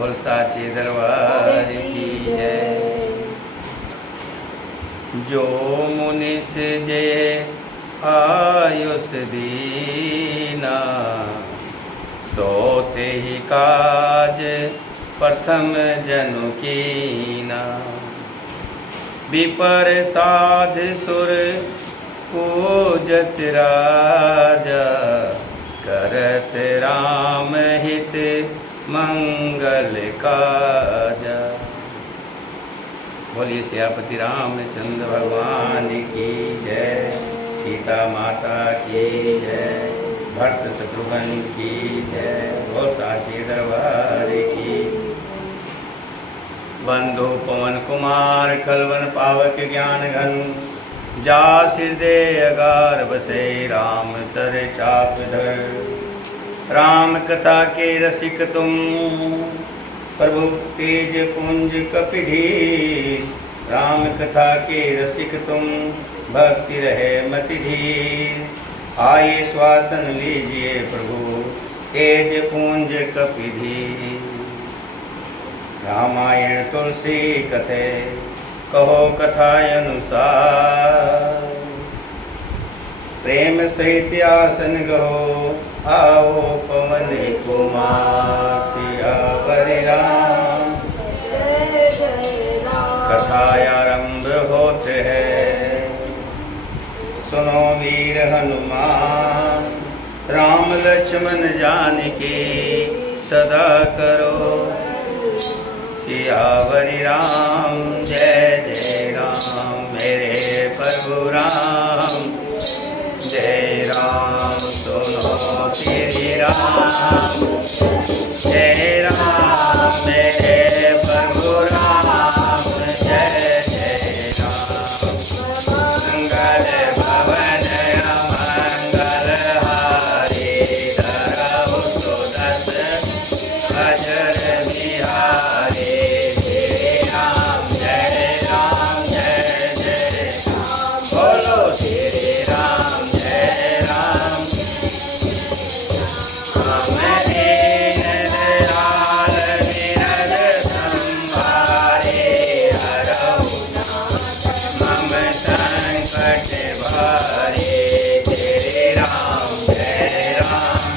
बोल साचे दरबार की जय। जो मुनिस जे आयुष दीना, सोते ही काज प्रथम जनु कीना। विपर साध सुर पूजत राजा, करत राम हित मंगल काजा। बोलिए सियापति रामचंद्र भगवान की जय, सीता माता की जय, भक्त शत्रुघ्न की जय, बोल साचे दरबार की। बंधु पवन कुमार खलवन पावक ज्ञान घन, जा हृदय अगार बसे राम सर चाप धर। राम कथा के रसिक तुम, प्रभु तेज पुंज कपिधीर। राम कथा के रसिक तुम, भक्ति रहे मति धीर। आइए श्वासन लीजिए प्रभु, तेज पुंज कपिधीर। रामायण तुलसी कथे, कहो कथा अनुसार। प्रेम सहित आसन गहो, आओ पवन कुमार। सियावर राम कथा आरंभ होते है, सुनो वीर हनुमान। राम लक्ष्मण जानकी सदा करो, सियावरी राम जय जय राम। मेरे प्रभु राम जय राम, सुनो श्री राम जय राम। मेरे प्रभु राम जय जय राम। मंगल भवन मंगल हारी, धरहु सुदस अजर बिहारी। श्री राम जय राम जय जय राम, बोलो श्री राम जय राम। हम दीन दयाल विरल संभारे, हरहु मम संकट भारे। श्री राम जय राम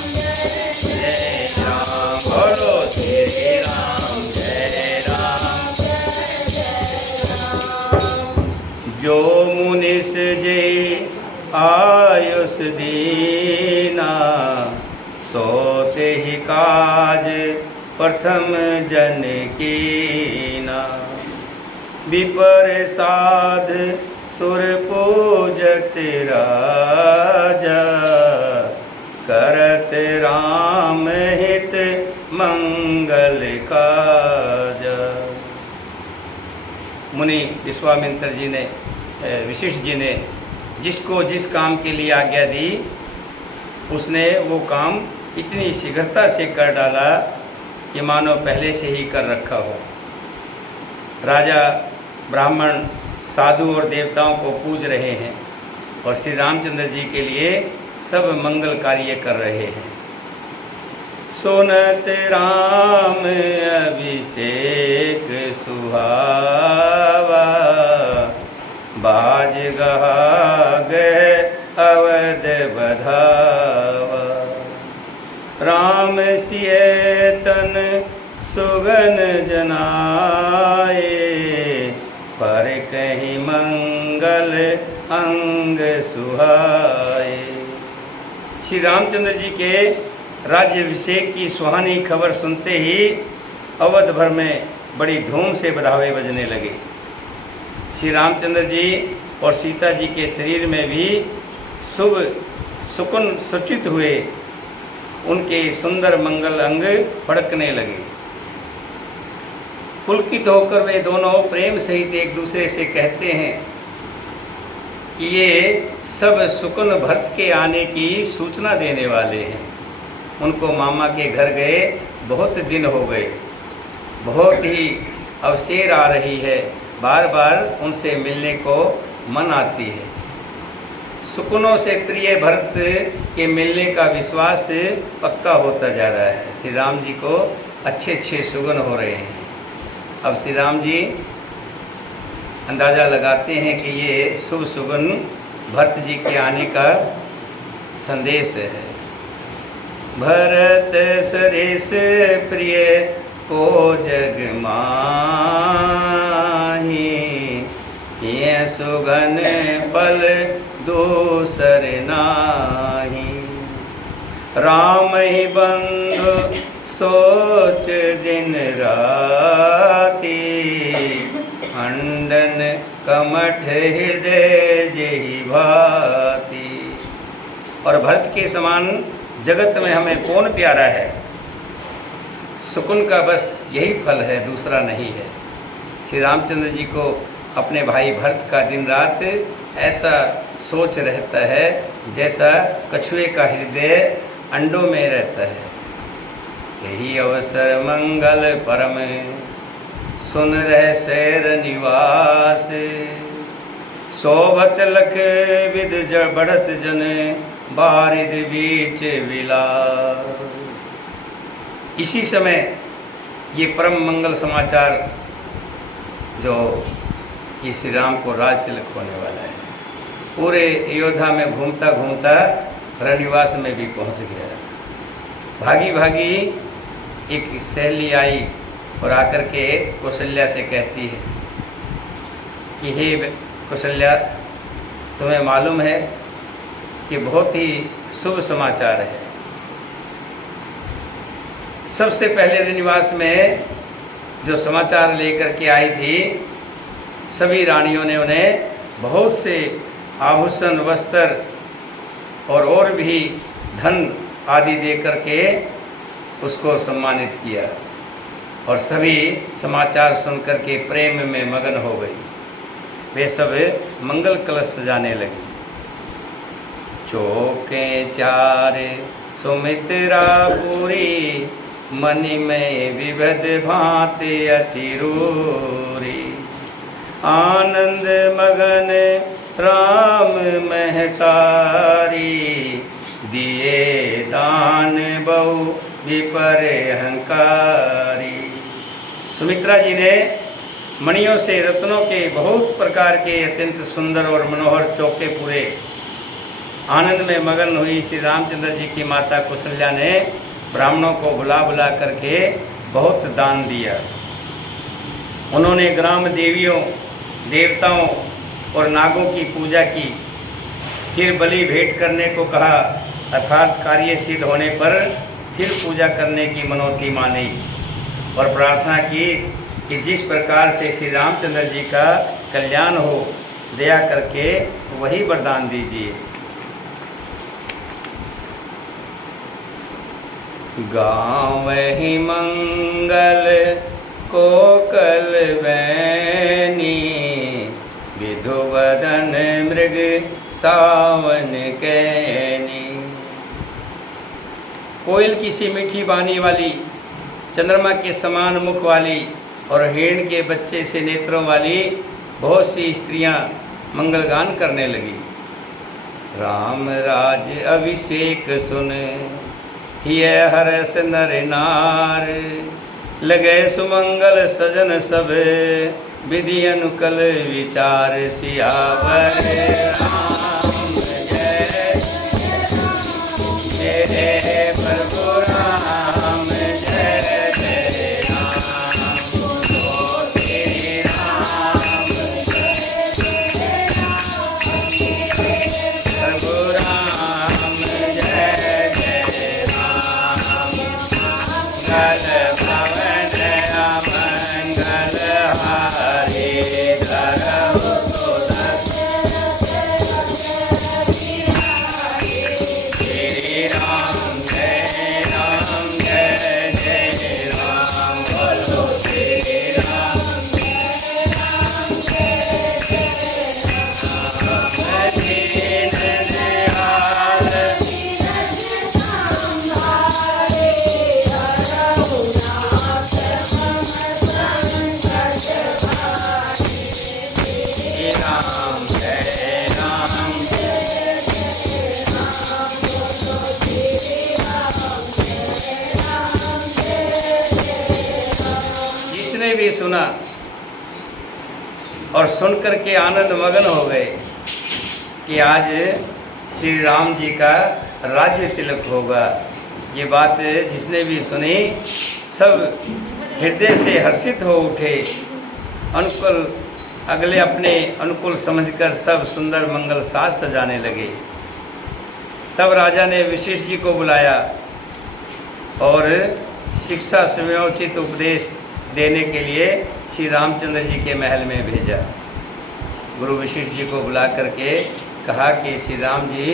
जय राम, बोलो श्री राम जय राम। जो मुनिस जे आयुष दीना, सोते ही काज प्रथम जन कीना। विपर साध सुर पूजत राजा, करत राम हित मंगल काजा। मुनि विश्वामित्र जी ने, वशिष्ठ जी ने जिसको जिस काम के लिए आज्ञा दी, उसने वो काम इतनी शीघ्रता से कर डाला कि मानो पहले से ही कर रखा हो। राजा ब्राह्मण साधु और देवताओं को पूज रहे हैं और श्री रामचंद्र जी के लिए सब मंगल कार्य कर रहे हैं। सुनत राम अभिषेक सुहावा, बाज गहा गए अवध बधावा। राम सिय तन सुगन जनाए, पर कहीं मंगल अंग सुहाए। श्री रामचंद्र जी के राज्याभिषेक की सुहानी खबर सुनते ही अवध भर में बड़ी धूम से बधावे बजने लगे। श्री रामचंद्र जी और सीता जी के शरीर में भी शुभ सुकुन सुचित हुए, उनके सुंदर मंगल अंग फड़कने लगे। पुलकित होकर वे दोनों प्रेम सहित एक दूसरे से कहते हैं कि ये सब सुकुन भरत के आने की सूचना देने वाले हैं। उनको मामा के घर गए बहुत दिन हो गए, बहुत ही अवसेर आ रही है, बार बार उनसे मिलने को मन आती है। सुकुनों से प्रिय भरत के मिलने का विश्वास पक्का होता जा रहा है। श्री राम जी को अच्छे अच्छे सुगन हो रहे हैं। अब श्री राम जी अंदाज़ा लगाते हैं कि ये शुभ सुगन भरत जी के आने का संदेश है। भरत सरेस प्रिय को जग माही, ये सुगन पल दूसर नाही। राम ही बंधु सोच दिन राती, अंडन कमठ हृदय जेहि भाती। और भरत के समान जगत में हमें कौन प्यारा है। सुकुन का बस यही फल है, दूसरा नहीं है। श्री रामचंद्र जी को अपने भाई भरत का दिन रात ऐसा सोच रहता है जैसा कछुए का हृदय अंडों में रहता है। यही अवसर मंगल परम, सुन रह शैर निवास। सोभत लख विद बढ़त जन, बारिद बीच विलास। इसी समय ये परम मंगल समाचार जो कि श्री राम को राज तिलक होने वाला है, पूरे अयोध्या में घूमता घूमता रनिवास में भी पहुंच गया। भागी भागी एक सहेली आई और आकर के कौशल्या से कहती है कि हे कौशल्या, तुम्हें मालूम है कि बहुत ही शुभ समाचार है। सबसे पहले रनिवास में जो समाचार लेकर के आई थी, सभी रानियों ने उन्हें बहुत से आभूषण, वस्त्र और भी धन आदि दे करके उसको सम्मानित किया। और सभी समाचार सुनकर के प्रेम में मगन हो गई। वे सब मंगल कलश सजाने लगी। चौके चार सुमित्रा पूरी, मनि में विविध भांति अतिरूरी। आनंद मगन राम महतारी, दिए दान बहु विपर अहंकारी। सुमित्रा जी ने मणियों से, रत्नों के बहुत प्रकार के अत्यंत सुंदर और मनोहर चौके पूरे आनंद में मगन हुई। श्री रामचंद्र जी की माता कौशल्या ने ब्राह्मणों को बुला बुला करके बहुत दान दिया। उन्होंने ग्राम देवियों, देवताओं और नागों की पूजा की। फिर बलि भेंट करने को कहा, अर्थात कार्य सिद्ध होने पर फिर पूजा करने की मनौती मानी और प्रार्थना की कि जिस प्रकार से श्री रामचंद्र जी का कल्याण हो, दया करके वही वरदान दीजिए। गाँव ही मंगल कोकल वैनी, विधुवदन मृग सावन कैनी। कोयल की सी मीठी बानी वाली, चंद्रमा के समान मुख वाली और हिरण के बच्चे से नेत्रों वाली बहुत सी स्त्रियां मंगलगान करने लगी। राम राज अभिषेक सुन, हिय हरस नर नार। लगे सुमंगल सजन सब, विधि अनुकल विचार। सियावर राम जय जय प्रभु राम, जय जय राम। श्री राम प्रभु राम, जय जय राम। मंगल भवन अमंगल हारी, धरहु श्री राम जय राम, जय जय राम। बोलो श्री राम दीन दयाल, जिसने भी सुना और सुन कर के आनंद मगन हो गए कि आज श्री राम जी का राज्य तिलक होगा। ये बात जिसने भी सुनी सब हृदय से हर्षित हो उठे। अनुकूल अगले अपने अनुकूल समझकर सब सुंदर मंगल साज सजाने लगे। तब राजा ने वशिष्ठ जी को बुलाया और शिक्षा समयोचित उपदेश देने के लिए श्री रामचंद्र जी के महल में भेजा। गुरु वशिष्ठ जी को बुला करके कहा कि श्री राम जी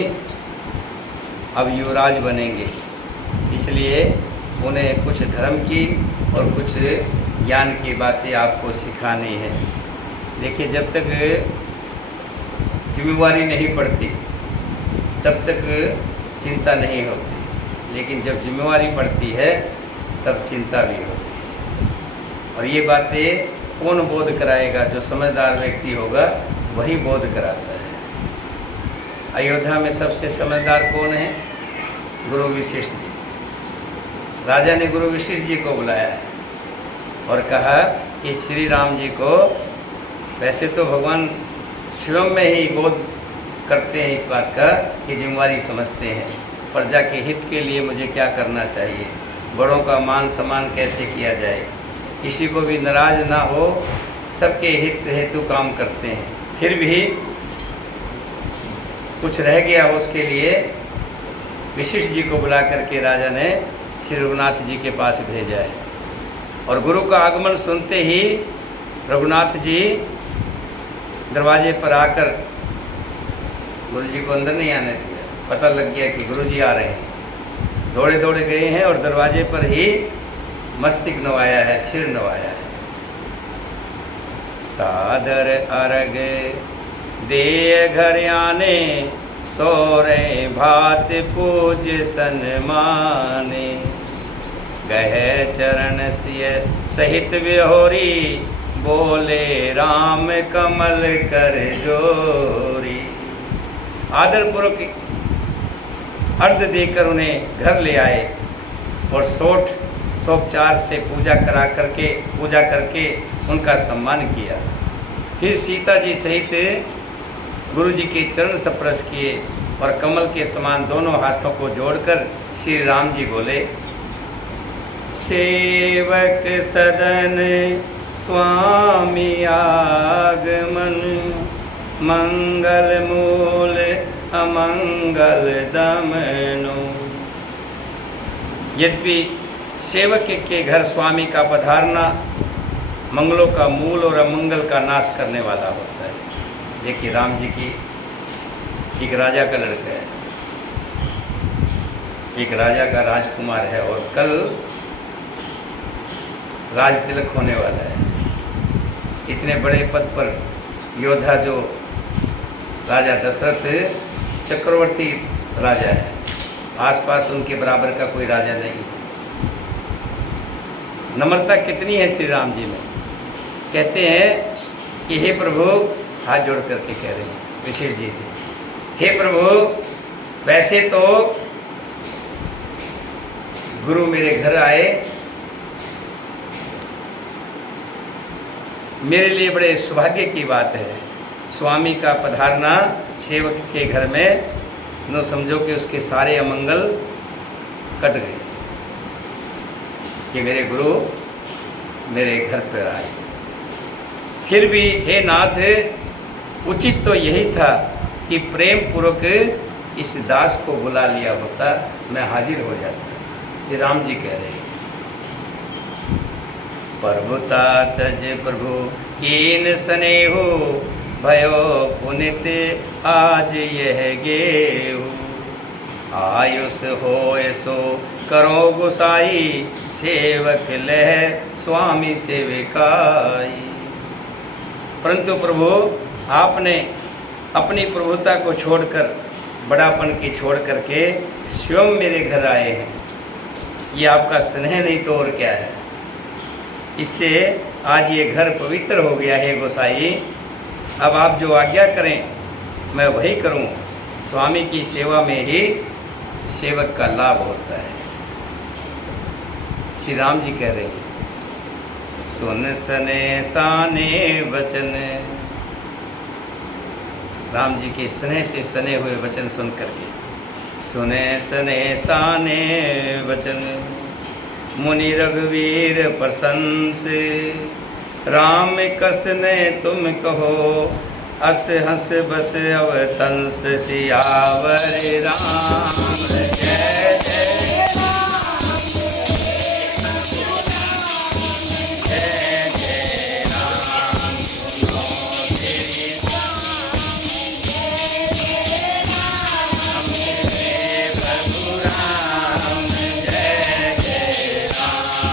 अब युवराज बनेंगे, इसलिए उन्हें कुछ धर्म की और कुछ ज्ञान की बातें आपको सिखानी है। देखिए, जब तक जिम्मेवारी नहीं पड़ती तब तक चिंता नहीं होती, लेकिन जब जिम्मेवारी पड़ती है तब चिंता भी होती है। और ये बातें कौन बोध कराएगा? जो समझदार व्यक्ति होगा वही बोध कराता है। अयोध्या में सबसे समझदार कौन है? गुरु वशिष्ठ जी। राजा ने गुरु वशिष्ठ जी को बुलाया है और कहा कि श्री राम जी को वैसे तो भगवान स्वयं में ही बोध करते हैं इस बात का कि जिम्मेवारी समझते हैं, प्रजा के हित के लिए मुझे क्या करना चाहिए, बड़ों का मान सम्मान कैसे किया जाए, किसी को भी नाराज ना हो, सबके हित हेतु काम करते हैं। फिर भी कुछ रह गया हो उसके लिए वशिष्ठ जी को बुला करके राजा ने श्री रघुनाथ जी के पास भेजा है। और गुरु का आगमन सुनते ही रघुनाथ जी दरवाजे पर आकर गुरु जी को अंदर नहीं आने दिया। पता लग गया कि गुरु जी आ रहे हैं। दौड़े दौड़े गए हैं और दरवाजे पर ही मस्तक नवाया है, सिर नवाया है। सादर अर्घ दे घर आने, सोरे भात पूज सन्माने, गह चरण सिय सहित बिहोरी, बोले राम कमल कर जोरी। आदरपूर्वक अर्घ देकर उन्हें घर ले आए और सोपचार से पूजा करके उनका सम्मान किया। फिर सीता जी सहित गुरु जी के चरण स्पर्श किए और कमल के समान दोनों हाथों को जोड़कर श्री राम जी बोले, सेवक सदन स्वामी आगमन, मंगल मूल अमंगल दमनो। यद्यपि सेवक के घर स्वामी का पधारना मंगलों का मूल और अमंगल का नाश करने वाला होता है। देखिए, राम जी की एक राजा का लड़का है, एक राजा का राजकुमार है और कल राज तिलक होने वाला है। इतने बड़े पद पर योद्धा जो राजा दशरथ चक्रवर्ती राजा है, आसपास उनके बराबर का कोई राजा नहीं। नम्रता कितनी है श्री राम जी में। कहते हैं कि हे प्रभु, हाथ जोड़ करके कह रहे हैं वशिष्ठ जी से, हे प्रभु, वैसे तो गुरु मेरे घर आए, मेरे लिए बड़े सौभाग्य की बात है। स्वामी का पधारना सेवक के घर में, नो समझो कि उसके सारे अमंगल कट गए कि मेरे गुरु मेरे घर पर आए। फिर भी हे नाथ, उचित तो यही था कि प्रेम पूर्वक इस दास को बुला लिया होता, मैं हाजिर हो जाता। श्री राम जी कह रहे हैं, प्रभुता तज प्रभु कीन स्नेहु, भयो पुनित आज यह गेहु, आयुष होय सो करो गुसाई, सेवक लह स्वामी सेविकाई। परंतु प्रभु, आपने अपनी प्रभुता को छोड़कर, बड़ापन की छोड़ करके स्वयं मेरे घर आए हैं। ये आपका स्नेह नहीं तो और क्या है। इससे आज ये घर पवित्र हो गया है गोसाई। अब आप जो आज्ञा करें मैं वही करूं। स्वामी की सेवा में ही सेवक का लाभ होता है। श्री राम जी कह रहे हैं, सुन सने साने वचन। राम जी के स्नेह से सने हुए वचन सुन करके, सुने सने साने वचन, मुनि रघुवीर प्रशंस, राम कसने तुम कहो, अस हंस बस अवतंस, सियावर राम जय जय राम, जय जय राम, सुनो तेरी मेरे प्रभु राम, जय जय राम,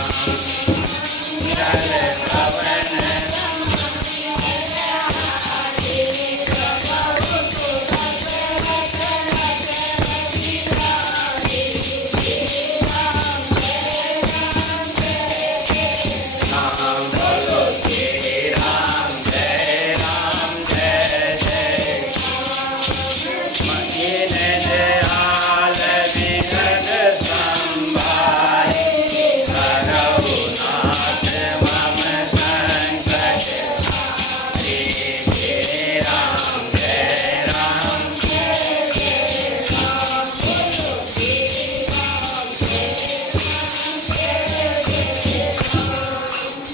जल पवन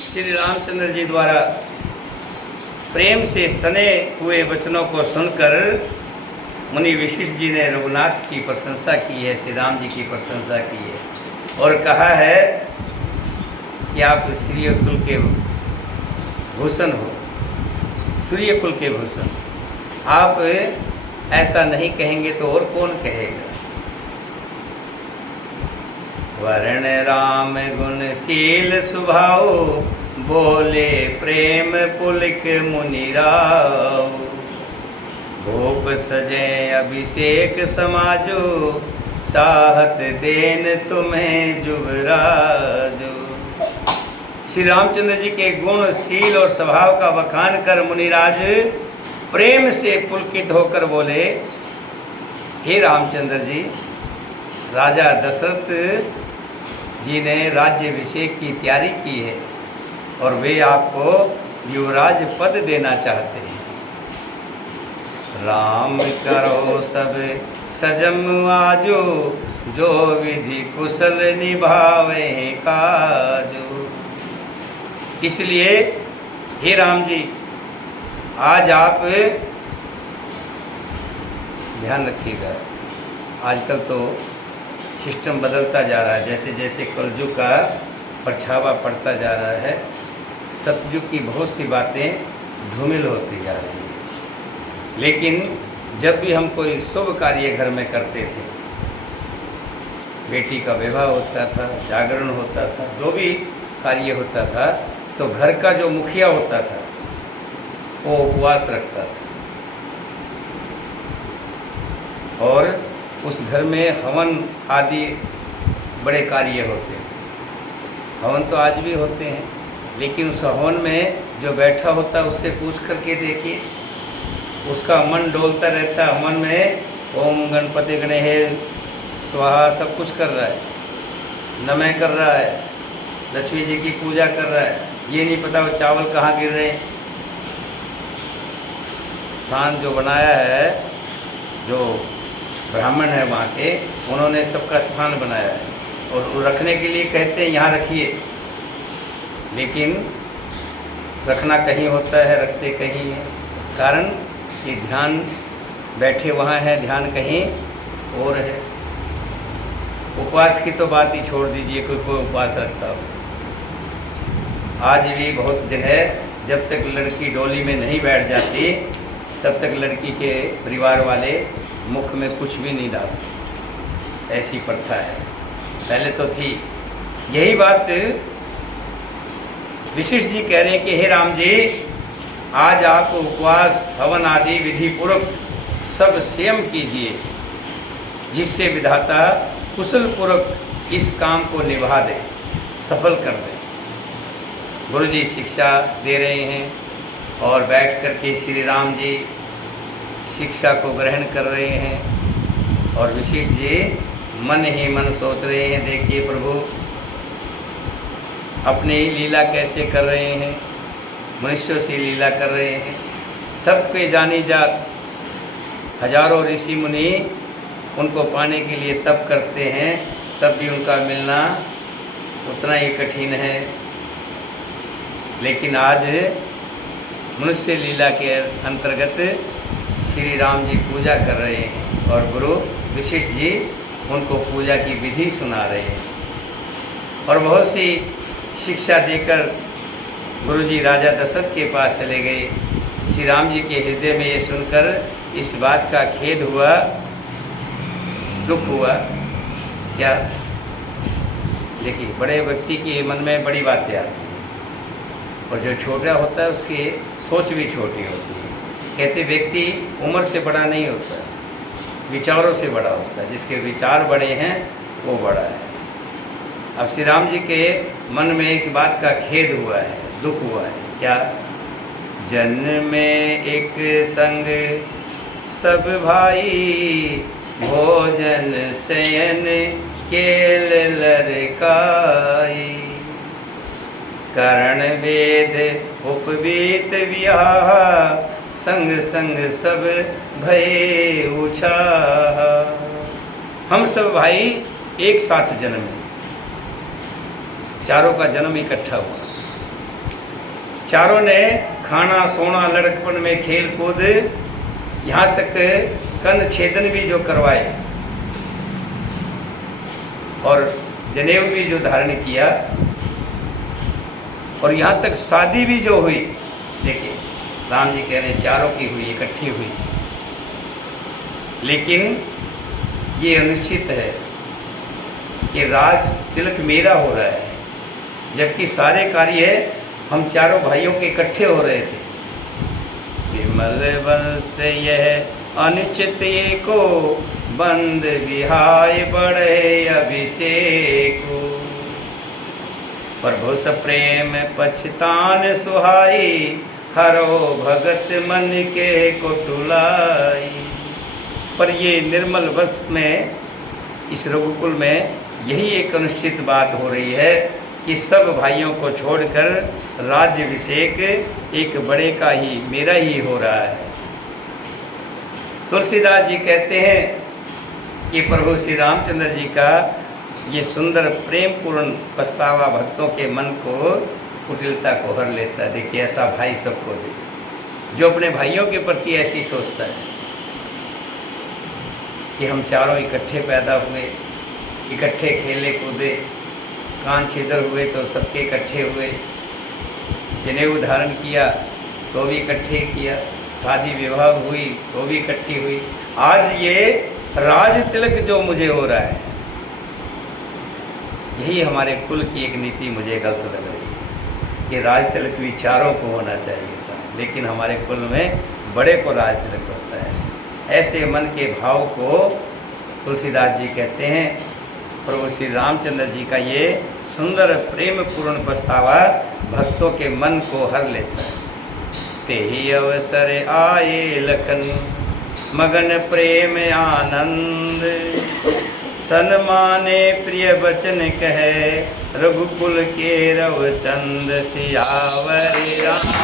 श्री रामचंद्र जी द्वारा प्रेम से सने हुए वचनों को सुनकर मुनि वशिष्ठ जी ने रघुनाथ की प्रशंसा की है, श्री राम जी की प्रशंसा की है और कहा है कि आप सूर्य कुल के भूषण हो, सूर्य कुल के भूषण। आप ऐसा नहीं कहेंगे तो और कौन कहेगा। वर्ण राम गुणशील स्वभाव, बोले प्रेम पुलिक मुनिराव, भूप सजे अभिषेक समाजो, चाहत देन तुम्हें जुबराजो। श्री रामचंद्र जी के गुणशील और स्वभाव का बखान कर मुनिराज प्रेम से पुलकित होकर बोले, हे रामचंद्र जी, राजा दशरथ जी ने राज्याभिषेक की तैयारी की है और वे आपको युवराज पद देना चाहते हैं। राम करो सब सजम आजो, जो विधि कुशल निभावे काजो। इसलिए हे राम जी, आज आप ध्यान रखिएगा, आजकल तो सिस्टम बदलता जा रहा है, जैसे जैसे कलयुग का परछावा पड़ता जा रहा है, सतयुग की बहुत सी बातें धूमिल होती जा रही हैं। लेकिन जब भी हम कोई शुभ कार्य घर में करते थे, बेटी का विवाह होता था, जागरण होता था, जो भी कार्य होता था, तो घर का जो मुखिया होता था वो उपवास रखता था और उस घर में हवन आदि बड़े कार्य होते थे। हवन तो आज भी होते हैं, लेकिन उस हवन में जो बैठा होता है उससे पूछ करके देखिए, उसका मन डोलता रहता है। हवन में ओम गणपति गणेश स्वाहा सब कुछ कर रहा है, नमः कर रहा है, लक्ष्मी जी की पूजा कर रहा है, ये नहीं पता वो चावल कहाँ गिर रहे हैं। स्थान जो बनाया है, जो ब्राह्मण है वहाँ के, उन्होंने सबका स्थान बनाया है और रखने के लिए कहते हैं यहाँ रखिए, लेकिन रखना कहीं होता है, रखते कहीं है। कारण कि ध्यान बैठे वहाँ है, ध्यान कहीं और है। उपवास की तो बात ही छोड़ दीजिए, कोई उपवास रखता हो। आज भी बहुत जगह जब तक लड़की डोली में नहीं बैठ जाती तब तक लड़की के परिवार वाले मुख में कुछ भी नहीं डालते, ऐसी प्रथा है। पहले तो थी। यही बात वशिष्ठ जी कह रहे हैं कि हे राम जी, आज आप उपवास हवन आदि विधि पूर्वक सब स्वयं कीजिए, जिससे विधाता कुशल पूर्वक इस काम को निभा दे, सफल कर दे। गुरु जी शिक्षा दे रहे हैं और बैठ कर के श्री राम जी शिक्षा को ग्रहण कर रहे हैं और वशिष्ठ जी मन ही मन सोच रहे हैं, देखिए प्रभु अपनी लीला कैसे कर रहे हैं, मनुष्यों से लीला कर रहे हैं। सबके जानी जात हजारों ऋषि मुनि उनको पाने के लिए तप करते हैं, तब भी उनका मिलना उतना ही कठिन है। लेकिन आज मनुष्य लीला के अंतर्गत श्री राम जी पूजा कर रहे हैं और गुरु वशिष्ठ जी उनको पूजा की विधि सुना रहे हैं। और बहुत सी शिक्षा देकर गुरु जी राजा दशरथ के पास चले गए। श्री राम जी के हृदय में ये सुनकर इस बात का खेद हुआ, दुख हुआ। क्या देखिए, बड़े व्यक्ति के मन में बड़ी बातें आती हैं और जो छोटा होता है उसकी सोच भी छोटी होती है। कहते व्यक्ति उम्र से बड़ा नहीं होता, विचारों से बड़ा होता है। जिसके विचार बड़े हैं वो बड़ा है। अब श्री राम जी के मन में एक बात का खेद हुआ है, दुख हुआ है। क्या? जन्म में एक संग सब भाई, भोजन शयन केल लरकाई, करण वेद उपवीत विवाह, संग संग सब भय उछाह। हम सब भाई एक साथ जन्मे, चारों का जन्म इकट्ठा हुआ। चारों ने खाना सोना लड़कपन में खेल कूद, यहाँ तक कर्ण छेदन भी जो करवाए और जनेऊ भी जो धारण किया, और यहाँ तक शादी भी जो हुई। देखिए, राम जी कह रहे हैं चारों की हुई, इकट्ठी हुई। लेकिन ये अनिश्चित है कि राज तिलक मेरा हो रहा है, जबकि सारे कार्य हम चारों भाइयों के इकट्ठे हो रहे थे। विमल वंश यह अनिश्चित को, बंद विहाय बढ़े अभिषेक। प्रभु प्रेम पछतान सुहाई, हरो भगत मन के कोटुलाई। पर ये निर्मल वश में, इस रघुकुल में यही एक अनुष्ठित बात हो रही है कि सब भाइयों को छोड़कर राज्याभिषेक एक बड़े का ही, मेरा ही हो रहा है। तुलसीदास जी कहते हैं कि प्रभु श्री रामचंद्र जी का ये सुंदर प्रेम पूर्ण पछतावा भक्तों के मन को, कुटिलता को हर लेता है। देखिए, ऐसा भाई सबको दे जो अपने भाइयों के प्रति ऐसी सोचता है कि हम चारों इकट्ठे पैदा हुए, इकट्ठे खेले कूदे, कान छिदर हुए तो सबके इकट्ठे हुए, जनेऊ धारण किया तो भी इकट्ठे किया, शादी विवाह हुई तो भी इकट्ठी हुई। आज ये राज तिलक जो मुझे हो रहा है, यही हमारे कुल की एक नीति मुझे गलत लग रही है कि राज तिलक भी चारों को होना चाहिए था, लेकिन हमारे कुल में बड़े को राज तिलक होता है। ऐसे मन के भाव को तुलसीदास जी कहते हैं। प्रभु श्री रामचंद्र जी का ये सुंदर प्रेम पूर्ण पछतावा भक्तों के मन को हर लेता है। ते ही अवसर आए लखन, मगन प्रेम आनंद, सन्माने प्रिय वचन कहे, रघुकुल के रवचंद सियावर राम।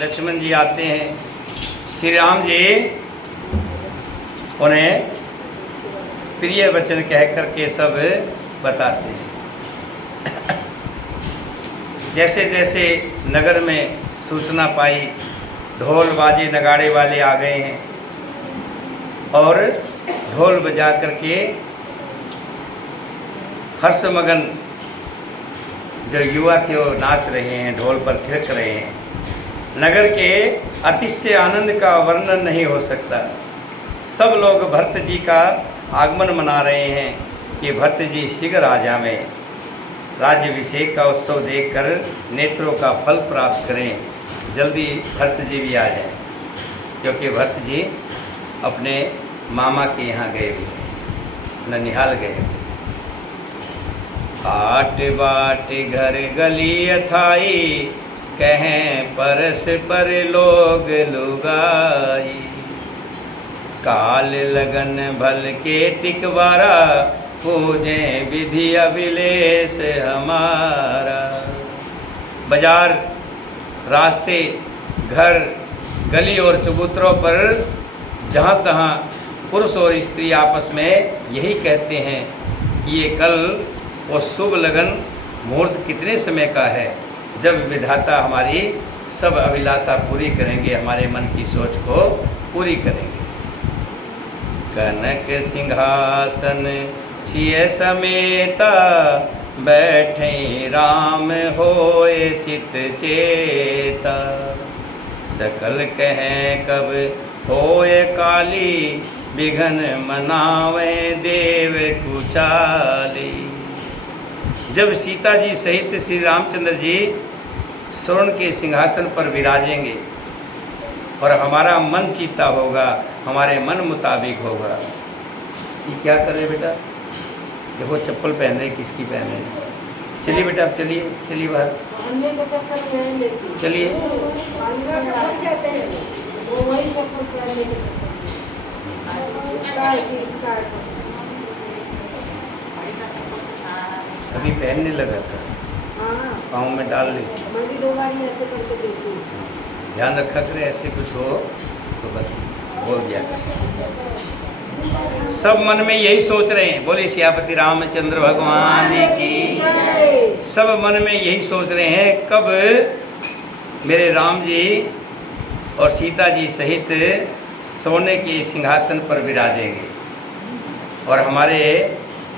लक्ष्मण जी आते हैं, श्री राम जी उन्हें प्रिय वचन कह करके सब बताते हैं। जैसे जैसे नगर में सूचना पाई, ढोल बाजे नगाड़े वाले आ गए हैं और ढोल बजा करके हर्षमगन जो युवा थे वो नाच रहे हैं, ढोल पर थिरक रहे हैं। नगर के अतिशय आनंद का वर्णन नहीं हो सकता। सब लोग भरत जी का आगमन मना रहे हैं कि भरत जी शीघ्र आ जावें, राज्याभिषेक का उत्सव देखकर नेत्रों का फल प्राप्त करें, जल्दी भरत जी भी आ जाएं, क्योंकि भरत जी अपने मामा के यहाँ गए हुए, ननिहाल गए हुए। आट बाट घर गली अथाई, कहें परस पर लोग लुगाई, काल लगन भल के तिकबारा, पूजे विधि अभिलेष हमारा। बाजार, रास्ते, घर, गली और चबूतरों पर जहाँ तहाँ पुरुष और स्त्री आपस में यही कहते हैं कि ये कल वो शुभ लगन मुहूर्त कितने समय का है, जब विधाता हमारी सब अभिलाषा पूरी करेंगे, हमारे मन की सोच को पूरी करेंगे। कनक सिंहासन सिय समेता, बैठे राम होए चित चेता, सकल कहें कब होए काली, बिघन मनावे देव कुचाली। जब सीता जी सहित श्री रामचंद्र जी स्वर्ण के सिंहासन पर विराजेंगे और हमारा मन चीता होगा, हमारे मन मुताबिक होगा। ये क्या कर रहे बेटा? देखो चप्पल पहन रहे, किसकी पहन रहे? चलिए बेटा, आप चलिए, चलिए बाहर, चलिए। अभी पहनने लगा था, पाँव में डाल ले, ध्यान रखा करे, ऐसे कुछ हो तो बस बोल दिया कर। सब मन में यही सोच रहे हैं, बोले सियापति रामचंद्र भगवान की। सब मन में यही सोच रहे हैं कब मेरे राम जी और सीता जी सहित सोने के सिंहासन पर विराजेंगे और हमारे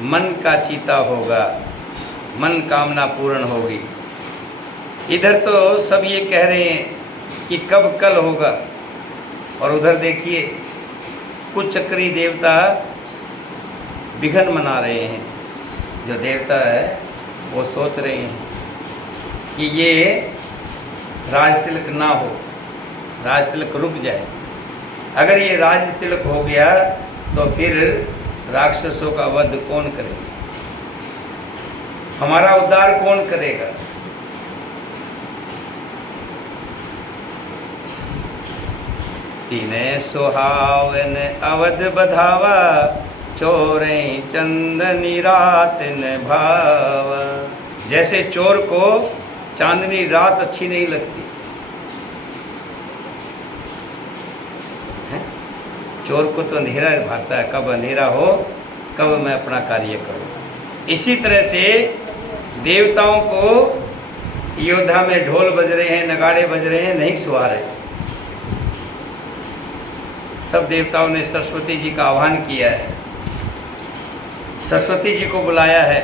मन का चीता होगा, मन कामना पूर्ण होगी। इधर तो सब ये कह रहे हैं कि कब कल होगा, और उधर देखिए कुछ चक्री देवता विघन मना रहे हैं। जो देवता है वो सोच रहे हैं कि ये राज तिलक ना हो, राज तिलक रुक जाए। अगर ये राज तिलक हो गया तो फिर राक्षसों का वध कौन करेगा, हमारा उद्धार कौन करेगा? तिने सुहावन अवध बधावा, चोरे चंदनी रात न भावा। जैसे चोर को चांदनी रात अच्छी नहीं लगती है? चोर को तो अंधेरा भागता है, कब अंधेरा हो, कब मैं अपना कार्य करूं। इसी तरह से देवताओं को अयोध्या में ढोल बज रहे हैं, नगाड़े बज रहे हैं, नहीं सुहा रहे। सब देवताओं ने सरस्वती जी का आह्वान किया है, सरस्वती जी को बुलाया है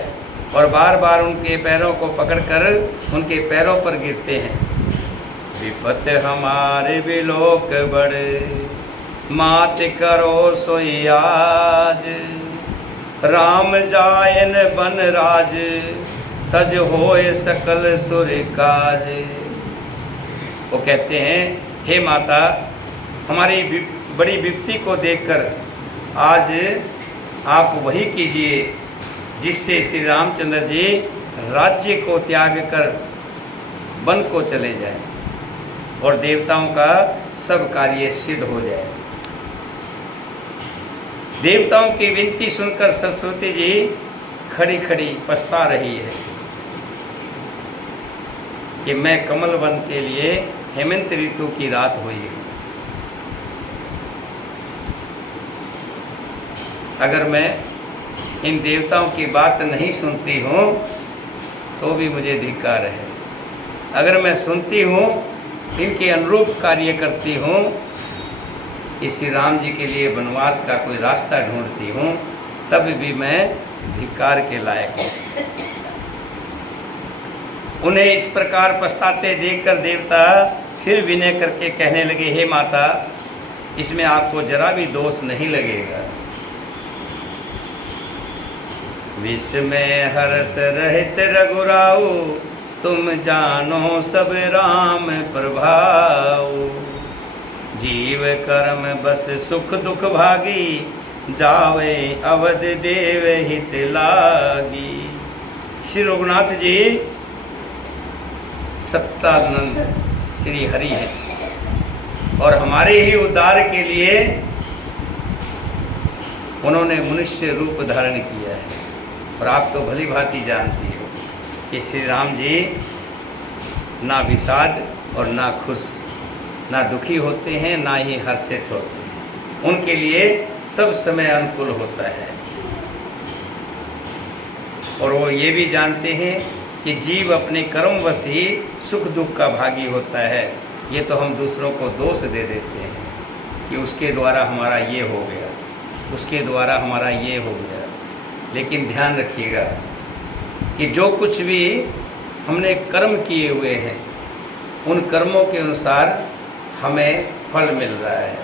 और बार बार उनके पैरों को पकड़कर उनके पैरों पर गिरते हैं। विपत हमारे विलोक बड़े, मात करो सोई आज, राम जायन बन राज, तज होए सकल सुर काज। वो कहते हैं, हे माता, हमारी बड़ी विपत्ति को देखकर आज आप वही कीजिए जिससे श्री रामचंद्र जी राज्य को त्याग कर वन को चले जाएं और देवताओं का सब कार्य सिद्ध हो जाए। देवताओं की विनती सुनकर सरस्वती जी खड़ी खड़ी पछता रही है कि मैं कमल वन के लिए हेमंत ऋतु की रात हुई है। अगर मैं इन देवताओं की बात नहीं सुनती हूँ तो भी मुझे धिक्कार है। अगर मैं सुनती हूँ, इनके अनुरूप कार्य करती हूँ, कि श्री राम जी के लिए वनवास का कोई रास्ता ढूंढती हूँ, तब भी मैं धिक्कार के लायक हूँ। उन्हें इस प्रकार पछताते देखकर देवता फिर विनय करके कहने लगे, हे माता, इसमें आपको जरा भी दोष नहीं लगेगा। विष में हर्ष रहित रघुराऊ, तुम जानो सब राम प्रभाऊ। जीव कर्म बस सुख दुख भागी, जावे अवध देव हित लागी। श्री रघुनाथ जी सत्तानंद श्री हरि है और हमारे ही उद्धार के लिए उन्होंने मनुष्य रूप धारण किया है। और आप तो भली भांति जानती हो कि श्री राम जी ना विषाद और ना खुश, ना दुखी होते हैं, ना ही हर्षित होते हैं। उनके लिए सब समय अनुकूल होता है। और वो ये भी जानते हैं कि जीव अपने कर्मवश ही सुख दुख का भागी होता है। ये तो हम दूसरों को दोष दे देते हैं कि उसके द्वारा हमारा ये हो गया, उसके द्वारा हमारा ये हो गया। लेकिन ध्यान रखिएगा कि जो कुछ भी हमने कर्म किए हुए हैं, उन कर्मों के अनुसार हमें फल मिल रहा है।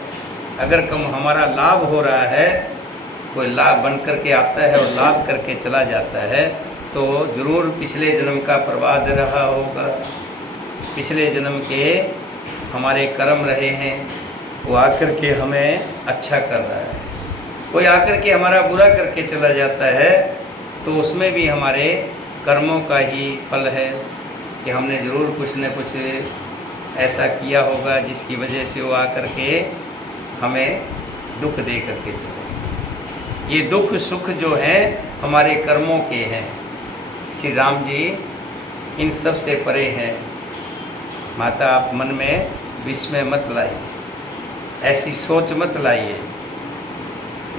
अगर कम हमारा लाभ हो रहा है, कोई लाभ बन करके आता है और लाभ करके चला जाता है, तो ज़रूर पिछले जन्म का प्रभाव रहा होगा। पिछले जन्म के हमारे कर्म रहे हैं, वो आकर के हमें अच्छा कर रहा है। कोई आकर के हमारा बुरा करके चला जाता है, तो उसमें भी हमारे कर्मों का ही फल है कि हमने ज़रूर कुछ न कुछ ऐसा किया होगा जिसकी वजह से वो आकर के हमें दुख दे करके चले। ये दुख सुख जो है हमारे कर्मों के हैं। श्री राम जी इन सब से परे हैं। माता, आप मन में विस्मय मत लाइए, ऐसी सोच मत लाइए।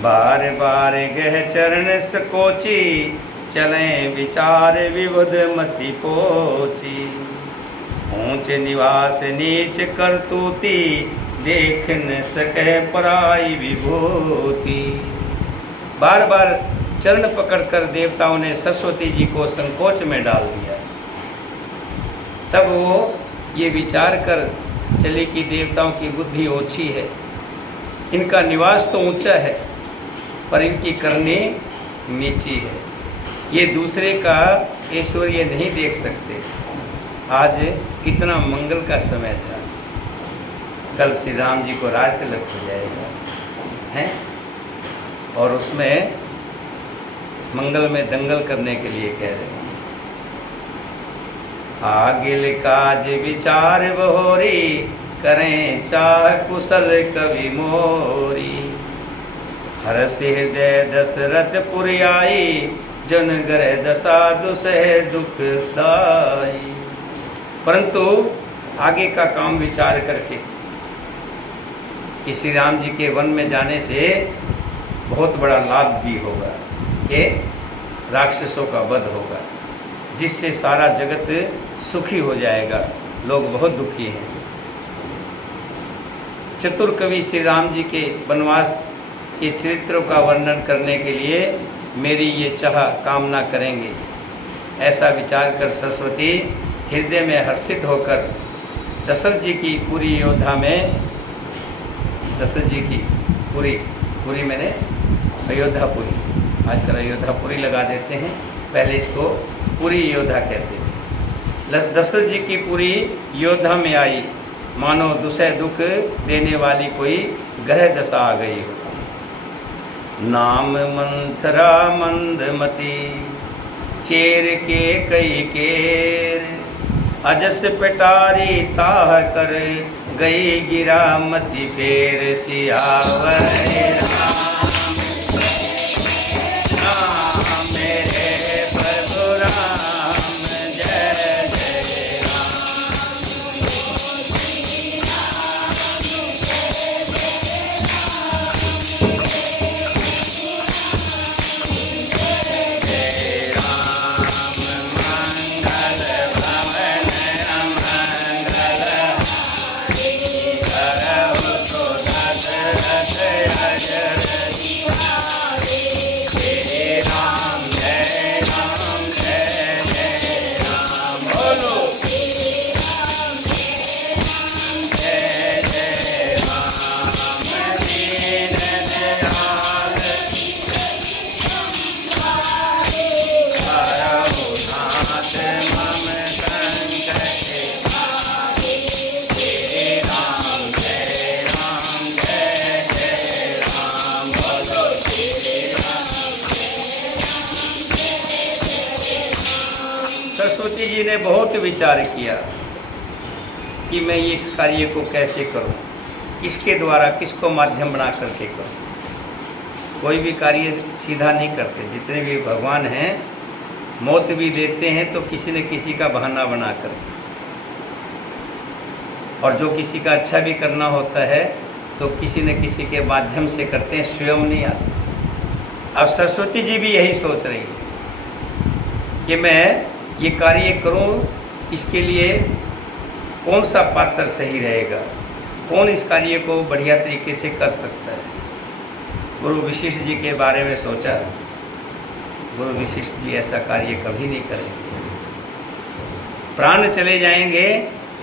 बार बार गह चरण सकोची, चलें विचार विबुध मति पोची। ऊंच निवास नीच करतूती, देख न सके पराई विभूति। बार बार चरण पकड़कर देवताओं ने सरस्वती जी को संकोच में डाल दिया। तब वो ये विचार कर चले कि देवताओं की बुद्धि ओछी है, इनका निवास तो ऊंचा है पर इनकी करनी नीची है। ये दूसरे का ऐश्वर्य नहीं देख सकते। आज कितना मंगल का समय था, कल श्री राम जी को राज तिलक हो जाएगा हैं, और उसमें मंगल में दंगल करने के लिए कह रहे हैं। आगिल काज विचार बहोरी, करें चाह कुशल कवि मोरी। हर्ष हृदय दशरथ पुर आई, जन ग्रह दशा दुसह दुखदाई। परंतु आगे का काम विचार करके कि श्री राम जी के वन में जाने से बहुत बड़ा लाभ भी होगा कि राक्षसों का वध होगा, जिससे सारा जगत सुखी हो जाएगा। लोग बहुत दुखी हैं। चतुर कवि श्री राम जी के वनवास के चरित्रों का वर्णन करने के लिए मेरी ये चाह कामना करेंगे। ऐसा विचार कर सरस्वती हृदय में हर्षित होकर दशरथ जी की पूरी अयोध्या में, दशरथ जी की पूरी मैंने अयोध्यापुरी, आजकल अयोध्यापुरी लगा देते हैं, पहले इसको पूरी अयोध्या कहते थे। दशरथ जी की पूरी अयोध्या में आई, मानो दुसह दुख देने वाली कोई ग्रह दशा आ गई हो। नाम मंथरा मंदमती, चेर के कई केर। अजस पेटारी ताह कर, गई गिरा मति फेर। सियावर राम मेरे प्रभु राम, जय जय राम। सरस्वती जी ने बहुत विचार किया कि मैं इस कार्य को कैसे करूं, किसके द्वारा, किसको माध्यम बना करके करूं। कोई भी कार्य सीधा नहीं करते। जितने भी भगवान हैं मौत भी देते हैं तो किसी न किसी का बहाना बना कर, और जो किसी का अच्छा भी करना होता है तो किसी न किसी के माध्यम से करते हैं, स्वयं नहीं आते। अब सरस्वती जी भी यही सोच रही है कि मैं ये कार्य करूं, इसके लिए कौन सा पात्र सही रहेगा, कौन इस कार्य को बढ़िया तरीके से कर सकता है। गुरु वशिष्ठ जी के बारे में सोचा। गुरु वशिष्ठ जी ऐसा कार्य कभी नहीं करेंगे, प्राण चले जाएंगे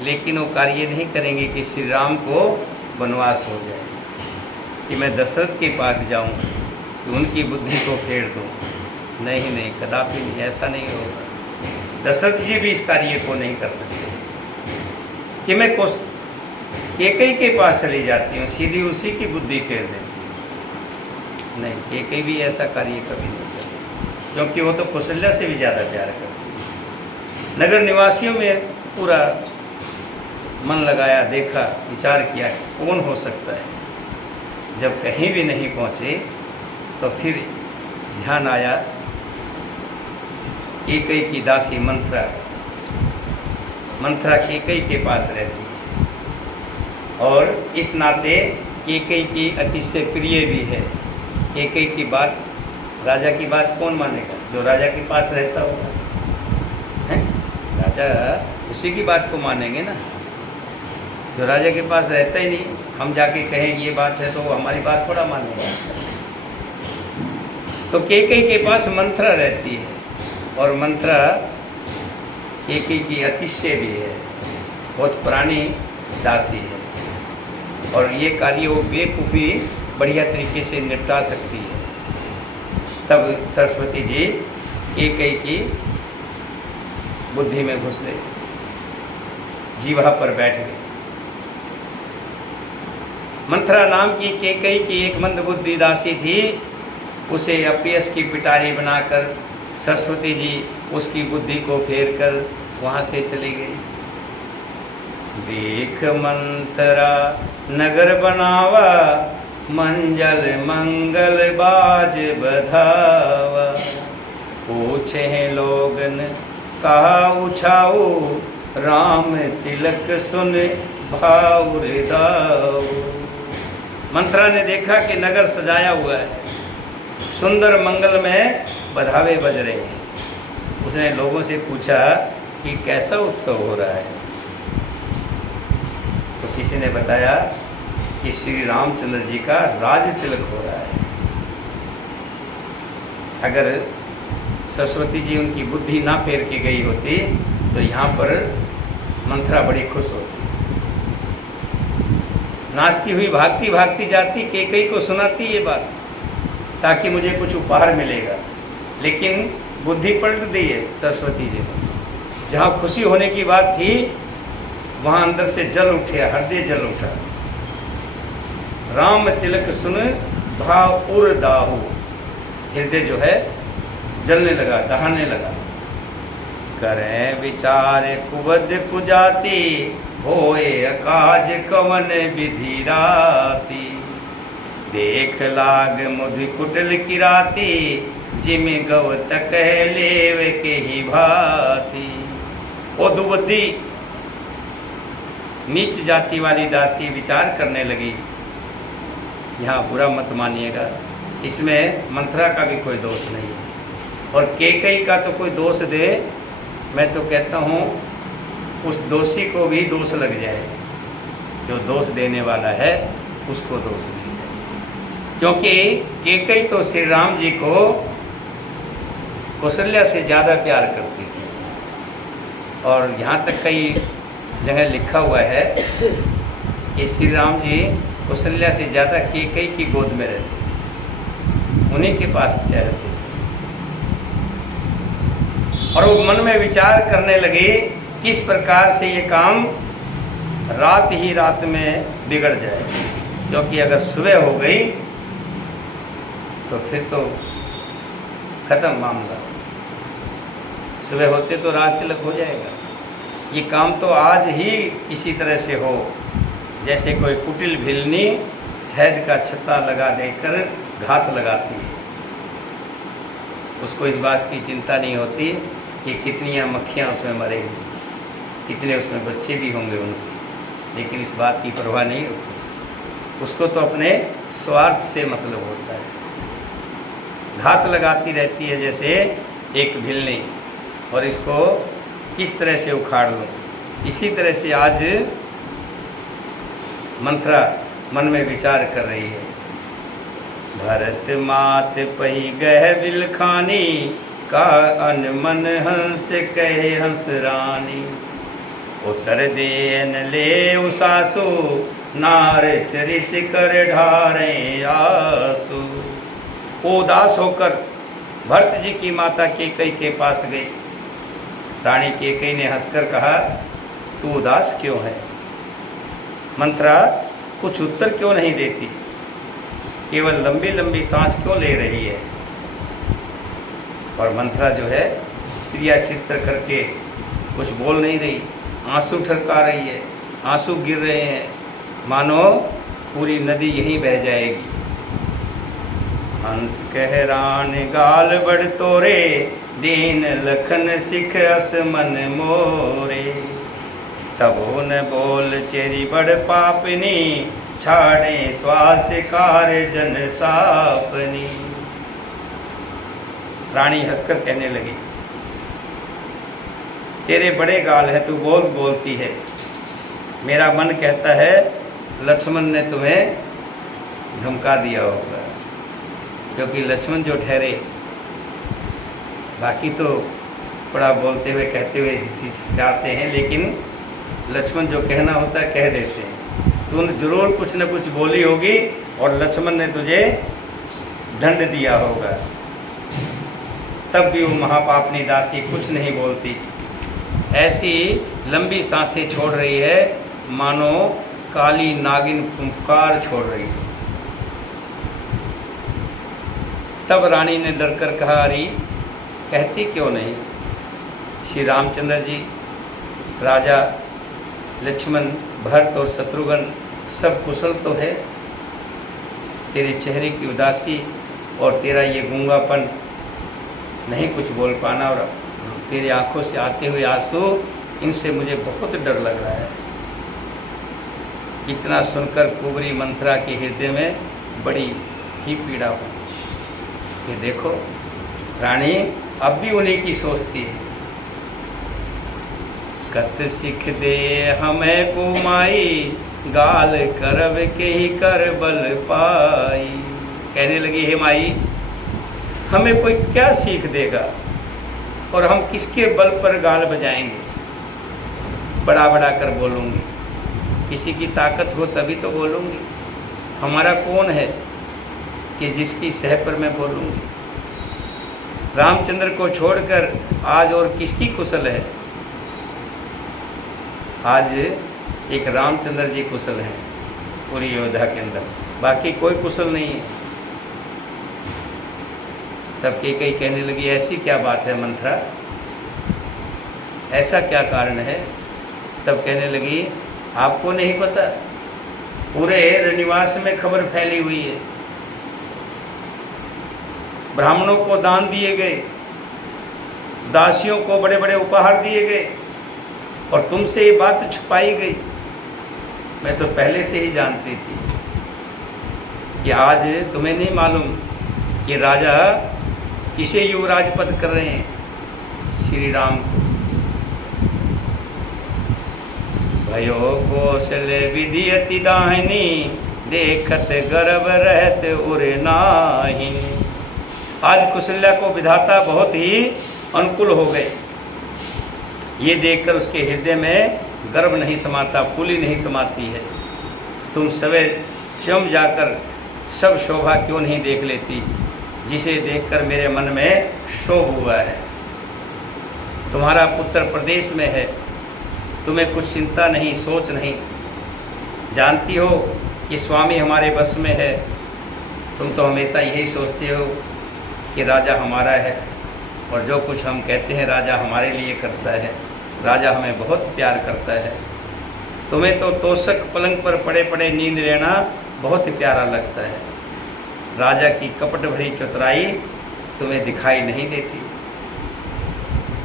लेकिन वो कार्य नहीं करेंगे कि श्री राम को वनवास हो जाए, कि मैं दशरथ के पास जाऊं, कि उनकी बुद्धि को फेर दूं। नहीं नहीं, कदापि नहीं, ऐसा नहीं होगा। दशरथ जी भी इस कार्य को नहीं कर सकते कि मैं कैकेयी के पास चली जाती हूँ, सीधी उसी की बुद्धि फेर देती हूँ। नहीं, कैकेयी भी ऐसा कार्य कभी नहीं करती, क्योंकि वो तो कौशल्या से भी ज़्यादा प्यार करती है। नगर निवासियों में पूरा मन लगाया, देखा, विचार किया कौन हो सकता है। जब कहीं भी नहीं पहुँचे तो फिर ध्यान आया कैकेयी की दासी मंथरा। मंथरा कैकेयी के पास रहती है और इस नाते कैकेयी की अतिशय प्रिय भी है। कैकेयी की बात, राजा की बात कौन मानेगा? जो राजा के पास रहता होगा, हैं? राजा उसी की बात को मानेंगे ना। जो राजा के पास रहता ही नहीं, हम जाके कहें ये बात है तो वो हमारी बात थोड़ा मानेगा। तो कैकेयी के पास मंथरा रहती है और मंथरा कैकेयी की अतिशय भी है, बहुत पुरानी दासी है और ये कार्य वो बेवकूफ़ी बढ़िया तरीके से निपटा सकती है। तब सरस्वती जी कैकेयी की बुद्धि में घुस गई, जीवा पर बैठ गई। मंथरा नाम की कैकेयी की एक मंदबुद्धि दासी थी, उसे अपयश की पिटारी बनाकर सरस्वती जी उसकी बुद्धि को फेर कर वहाँ से चली गई। देख मंथरा नगर बनावा, मंजल मंगल बाज बधावा। पूछे हैं लोगन कहा उछाओ, राम तिलक सुन भाव दाओ। मंथरा ने देखा कि नगर सजाया हुआ है, सुंदर मंगल में बधावे बज रहे हैं। उसने लोगों से पूछा कि कैसा उत्सव हो रहा है। तो किसी ने बताया कि श्री रामचंद्र जी का राज तिलक हो रहा है। अगर सरस्वती जी उनकी बुद्धि ना फेर के गई होती तो यहाँ पर मंथरा बड़ी खुश होती। नाचती हुई भागती भागती जाती, कैकेयी को सुनाती ये बात ताकि मुझे कुछ उपहार मिलेगा। लेकिन बुद्धि पलट दी है सरस्वती जी ने। जहाँ खुशी होने की बात थी वहाँ अंदर से जल उठे, हृदय जल उठा। राम तिलक सुन भाव उर दाहु, हृदय जो है जलने लगा, दहाने लगा। करें विचार कुबद कुजाती, होए अकाज कवन विधि राती। देख लाग मुधि कुटल किराती, जिम गव तक लेव के ही भाती। ओ दुबुद्धि नीच जाति वाली दासी विचार करने लगी। यहाँ बुरा मत मानिएगा, इसमें मंथरा का भी कोई दोष नहीं है और कैकेयी का तो कोई दोष दे, मैं तो कहता हूँ उस दोषी को भी दोष लग जाए। जो दोष देने वाला है उसको दोष नहीं है, क्योंकि कैकेयी तो श्री राम जी को कौशल्या से ज़्यादा प्यार करती थी। और यहाँ तक कई जगह लिखा हुआ है कि श्री राम जी कौशल्या से ज़्यादा कैकेयी की गोद में रहते। उन्हीं के पास ठहरते थे। और वो मन में विचार करने लगे किस प्रकार से ये काम रात ही रात में बिगड़ जाए, क्योंकि अगर सुबह हो गई तो फिर तो खत्म मामला। सुबह होते तो रात तिलक हो जाएगा। ये काम तो आज ही इसी तरह से हो, जैसे कोई कुटिल भिलनी शहद का छत्ता लगा देकर घात लगाती है। उसको इस बात की चिंता नहीं होती कि कितनी मक्खियाँ उसमें मरेंगी, कितने उसमें बच्चे भी होंगे उनके, लेकिन इस बात की परवाह नहीं होती। उसको तो अपने स्वार्थ से मतलब होता है। घात लगाती रहती है जैसे एक भिलनी, और इसको किस तरह से उखाड़ लूँ। इसी तरह से आज मंथरा मन में विचार कर रही है। भरत मात पही गह बिलखानी, का अनमन हंस कहे हंस रानी। उतर देन ले उसासु, नार चरित कर ढारे आसु। वो उदास होकर भरत जी की माता कैकेयी के पास गई। रानी कैकेयी ने हंसकर कहा, तू उदास क्यों है? मंथरा कुछ उत्तर क्यों नहीं देती? केवल लंबी लंबी सांस क्यों ले रही है? और मंथरा जो है क्रिया चित्र करके कुछ बोल नहीं रही, आंसू ठरका रही है, आंसू गिर रहे हैं, मानो पूरी नदी यहीं बह जाएगी। हंस कहरान गाल बड़ तोरे, दीन लखन सिख अस मन मोरे। तबो न बोल चेरी बड़ पापनी, छाड़े श्वास कार जन सापनी। रानी हंसकर कहने लगी, तेरे बड़े गाल हैं, तू बोलती है। मेरा मन कहता है लक्ष्मण ने तुम्हें धमका दिया होगा, क्योंकि लक्ष्मण जो ठहरे, बाकी तो बड़ा बोलते हुए कहते हुए जाते हैं, लेकिन लक्ष्मण जो कहना होता है कह देते हैं। तूने जरूर कुछ न कुछ बोली होगी और लक्ष्मण ने तुझे दंड दिया होगा। तब भी वो महापापनी दासी कुछ नहीं बोलती, ऐसी लंबी सांसें छोड़ रही है मानो काली नागिन फुंफकार छोड़ रही है। तब रानी ने डरकर कहा, अरे कहती क्यों नहीं? श्री रामचंद्र जी, राजा लक्ष्मण, भरत और शत्रुघ्न सब कुशल तो है। तेरे चेहरे की उदासी और तेरा ये गूंगापन, नहीं कुछ बोल पाना, और तेरी आंखों से आते हुए आंसू, इनसे मुझे बहुत डर लग रहा है। इतना सुनकर कुंवरी मंथरा के हृदय में बड़ी ही पीड़ा हुई कि देखो रानी अब भी उन्हीं की सोचती है। कत सिख दे हमें को माई, गाल करब के ही कर बल पाई। कहने लगी, हे माई, हमें कोई क्या सीख देगा और हम किसके बल पर गाल बजाएंगे? बड़ा बड़ा कर बोलूँगी, किसी की ताकत हो तभी तो बोलूँगी। हमारा कौन है कि जिसकी सह पर मैं बोलूँगी? रामचंद्र को छोड़कर आज और किसकी कुशल है? आज एक रामचंद्र जी कुशल हैं पूरी अयोध्या के अंदर, बाकी कोई कुशल नहीं है। तब कैकेयी कहने लगी, ऐसी क्या बात है मंथरा, ऐसा क्या कारण है? तब कहने लगी, आपको नहीं पता, पूरे रनिवास में खबर फैली हुई है। ब्राह्मणों को दान दिए गए, दासियों को बड़े बड़े उपहार दिए गए, और तुमसे ये बात छुपाई गई। मैं तो पहले से ही जानती थी कि आज तुम्हें नहीं मालूम कि राजा किसे युवराज पद कर रहे हैं? श्री राम को। भयो कौशल विधि अति दाहिनी, देखत गर्भ रहत उर नाहिन। आज कौशल्या को विधाता बहुत ही अनुकूल हो गए। ये देखकर उसके हृदय में गर्व नहीं समाता, फूली नहीं समाती है। तुम स्वयं जाकर सब शोभा क्यों नहीं देख लेती? जिसे देखकर मेरे मन में क्षोभ हुआ है। तुम्हारा पुत्र प्रदेश में है, तुम्हें कुछ चिंता नहीं, सोच नहीं। जानती हो कि स्वामी हमारे बस में है। तुम तो हमेशा यही सोचते हो कि राजा हमारा है और जो कुछ हम कहते हैं राजा हमारे लिए करता है। राजा हमें बहुत प्यार करता है। तुम्हें तो तोशक पलंग पर पड़े पड़े नींद लेना बहुत प्यारा लगता है। राजा की कपट भरी चतुराई तुम्हें दिखाई नहीं देती।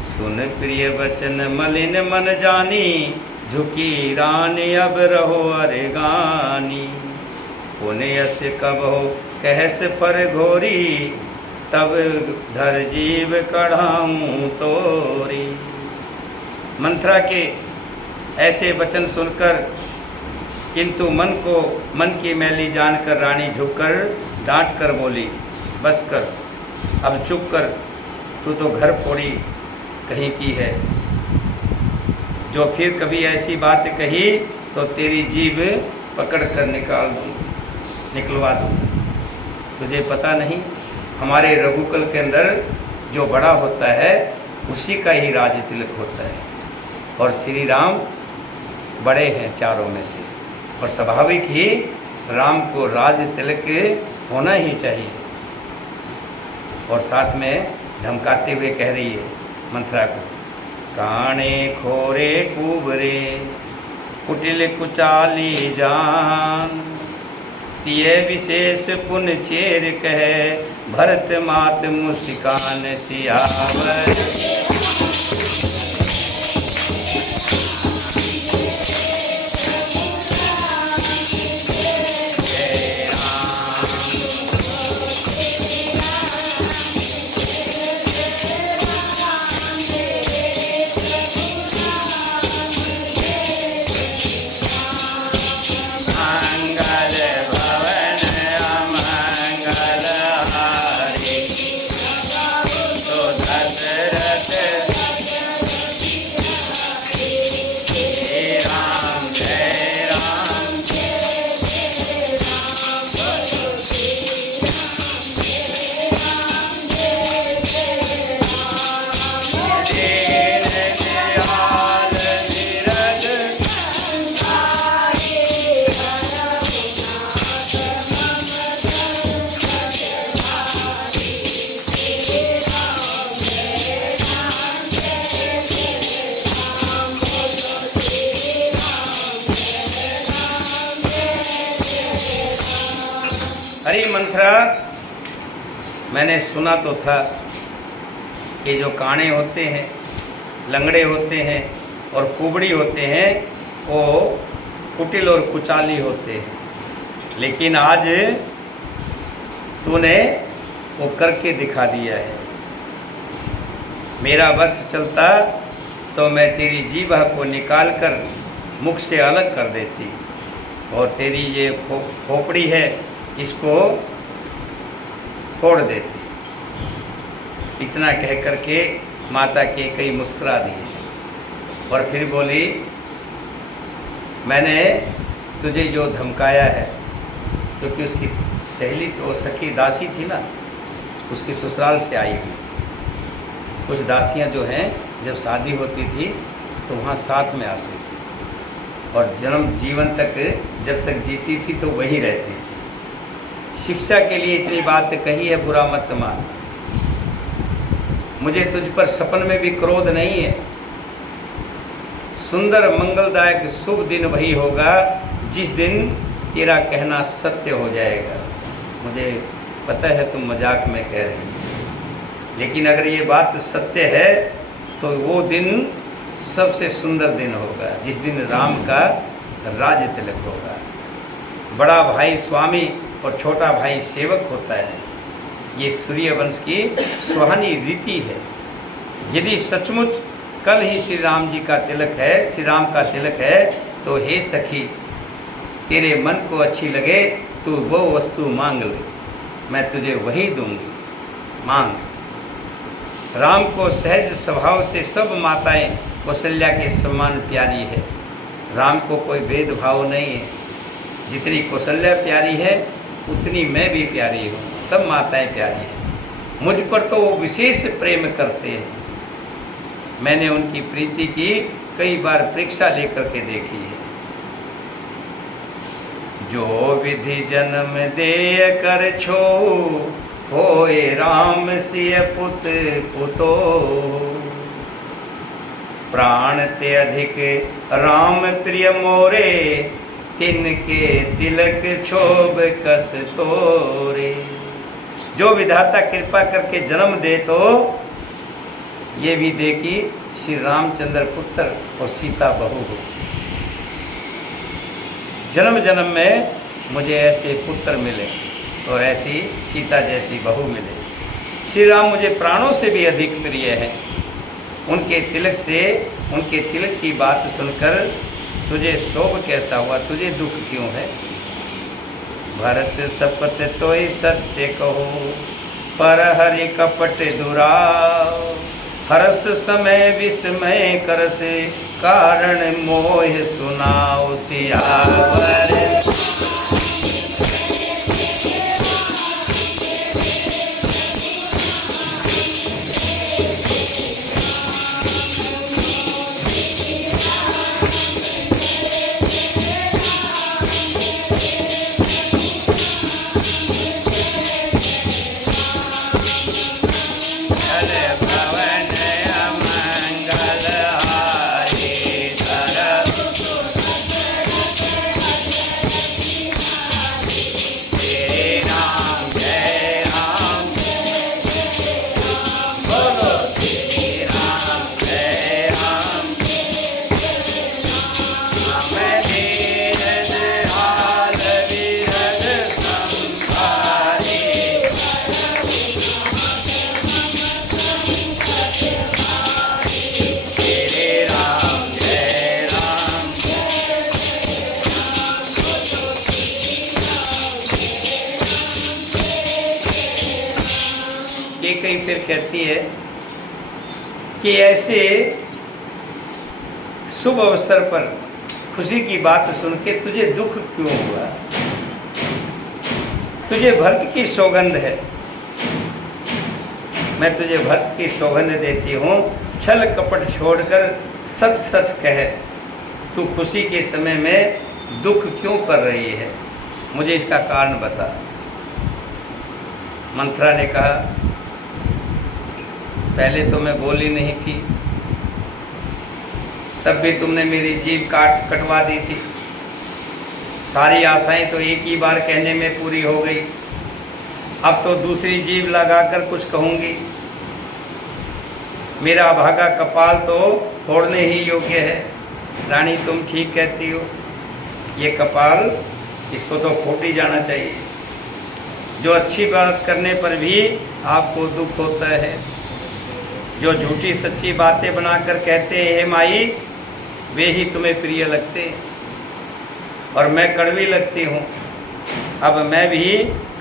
सुन प्रिय वचन मलिन मन जानी, झुकी रानी अब रहो अरेगानी। पुण्य से कब हो कहस फर घोरी, तब धर जीव कढ़ाऊं तोरी। मंथरा के ऐसे वचन सुनकर किंतु मन की मैली जानकर रानी झुककर डांट कर बोली, बस कर, अब चुप कर, तू तो घर फोड़ी कहीं की है। जो फिर कभी ऐसी बात कही तो तेरी जीभ पकड़ कर निकलवा दूँ। तुझे पता नहीं, हमारे रघुकुल के अंदर जो बड़ा होता है उसी का ही राज तिलक होता है, और श्री राम बड़े हैं चारों में से, और स्वाभाविक ही राम को राज तिलक होना ही चाहिए। और साथ में धमकाते हुए कह रही है मंथरा को, काणे खोरे कुबरे कुटिल कुचाली जान, तिये विशेष पुन चेर कहे, भरत मात मुस्कान सियावर। अरे मंथरा, मैंने सुना तो था कि जो काणे होते हैं, लंगड़े होते हैं और कुबड़ी होते हैं वो कुटिल और कुचाली होते हैं, लेकिन आज तूने वो करके दिखा दिया है। मेरा बस चलता तो मैं तेरी जीभ को निकाल कर मुख से अलग कर देती, और तेरी ये खोपड़ी है इसको फोड़ देती। इतना कह करके माता के कई मुस्कुरा दिए और फिर बोली, मैंने तुझे जो धमकाया है, क्योंकि उसकी सहेली तो सखी दासी थी ना, उसकी ससुराल से आई हुई। कुछ दासियां जो हैं जब शादी होती थी तो वहाँ साथ में आती थी, और जन्म जीवन तक जब तक जीती थी तो वहीं रहती थी। शिक्षा के लिए इतनी बात कही है, बुरा मत मान। मुझे तुझ पर सपन में भी क्रोध नहीं है। सुंदर मंगलदायक शुभ दिन वही होगा जिस दिन तेरा कहना सत्य हो जाएगा। मुझे पता है तुम मजाक में कह रही हो, लेकिन अगर ये बात सत्य है तो वो दिन सबसे सुंदर दिन होगा जिस दिन राम का राज्य तिलक होगा। बड़ा भाई स्वामी और छोटा भाई सेवक होता है। ये सूर्यवंश की सुहानी रीति है। यदि सचमुच कल ही श्री राम जी का तिलक है, श्री राम का तिलक है, तो हे सखी, तेरे मन को अच्छी लगे तो वो वस्तु मांग ले, मैं तुझे वही दूंगी, मांग। राम को सहज स्वभाव से सब माताएं कौशल्या के समान प्यारी है। राम को कोई भेदभाव नहीं है। जितनी कौशल्या प्यारी है उतनी मैं भी प्यारी हूँ। सब माताएं प्यारी हैं। मुझ पर तो वो विशेष प्रेम करते हैं। मैंने उनकी प्रीति की कई बार परीक्षा लेकर के देखी है। जो विधि जन्म दे कर छो, होए राम सिय पुत पुतो। प्राण ते अधिक राम प्रिय मोरे, तिनके तिलक क्षोभ कस तोरे। जो विधाता कृपा करके जन्म दे तो ये भी दे कि श्री रामचंद्र पुत्र और सीता बहू हो। जन्म जन्म में मुझे ऐसे पुत्र मिले और ऐसी सीता जैसी बहू मिले। श्री राम मुझे प्राणों से भी अधिक प्रिय है। उनके तिलक से, उनके तिलक की बात सुनकर तुझे शोभ कैसा हुआ, तुझे दुख क्यों है? भरत सपत तोय सत्य कहो, पर हरि कपट दुराव। हरस समय विस्मय करस, कारण मोह सुनाओ सियावर। कई फिर कहती है कि ऐसे शुभ अवसर पर खुशी की बात सुन के तुझे दुख क्यों हुआ? तुझे भरत की सौगंध है, मैं तुझे भरत की सौगंध देती हूँ। छल कपट छोड़कर सच सच कह, तू खुशी के समय में दुख क्यों कर रही है? मुझे इसका कारण बता। मंथरा ने कहा, पहले तो मैं बोली नहीं थी, तब भी तुमने मेरी जीभ कटवा दी थी। सारी आशाएं तो एक ही बार कहने में पूरी हो गई, अब तो दूसरी जीभ लगाकर कुछ कहूँगी। मेरा अभागा कपाल तो फोड़ने ही योग्य है। रानी तुम ठीक कहती हो, ये कपाल इसको तो फोड़ ही जाना चाहिए। जो अच्छी बात करने पर भी आपको दुख होता है, जो झूठी सच्ची बातें बनाकर कहते हैं माई, वे ही तुम्हें प्रिय लगते और मैं कड़वी लगती हूँ। अब मैं भी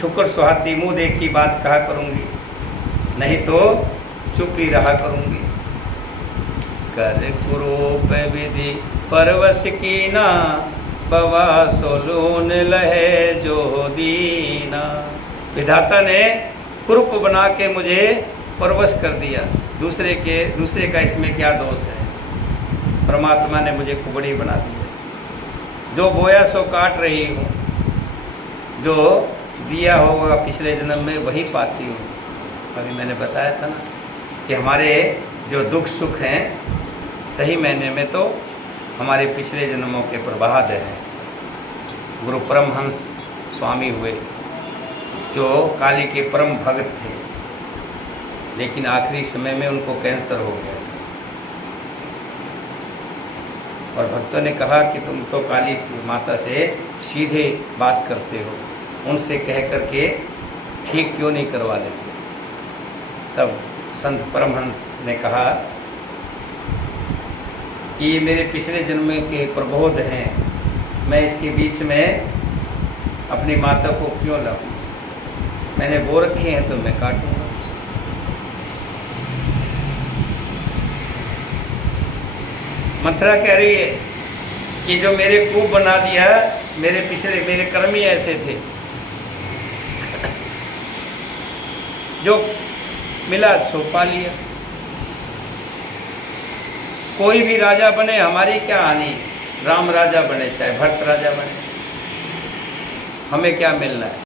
ठुकर सुहाती मुँह देखी बात कहा करूँगी, नहीं तो चुप ही रहा करूँगी। कर कुरूप विधि परवश कीना, पवा सोलून लहे जो दीना। विधाता ने कुरूप बना के मुझे परवश कर दिया। दूसरे का इसमें क्या दोष है? परमात्मा ने मुझे कुबड़ी बना दिया। जो बोया सो काट रही हूँ, जो दिया होगा पिछले जन्म में वही पाती हूँ। अभी मैंने बताया था ना कि हमारे जो दुख सुख हैं सही मायने में तो हमारे पिछले जन्मों के प्रभात हैं। गुरु परमहंस स्वामी हुए जो काली के परम भक्त थे, लेकिन आखिरी समय में उनको कैंसर हो गया था और भक्तों ने कहा कि तुम तो काली माता से सीधे बात करते हो, उनसे कह करके ठीक क्यों नहीं करवा लेते? तब संत परमहंस ने कहा कि ये मेरे पिछले जन्म के प्रबोध हैं, मैं इसके बीच में अपनी माता को क्यों लाऊं? मैंने वो रखे हैं तो मैं काटूंगा। मंथरा कह रही है कि जो मेरे कूप बना दिया, मेरे कर्म ही ऐसे थे। जो मिला सो पा लिया। कोई भी राजा बने हमारी क्या हानि, राम राजा बने चाहे भरत राजा बने, हमें क्या मिलना है।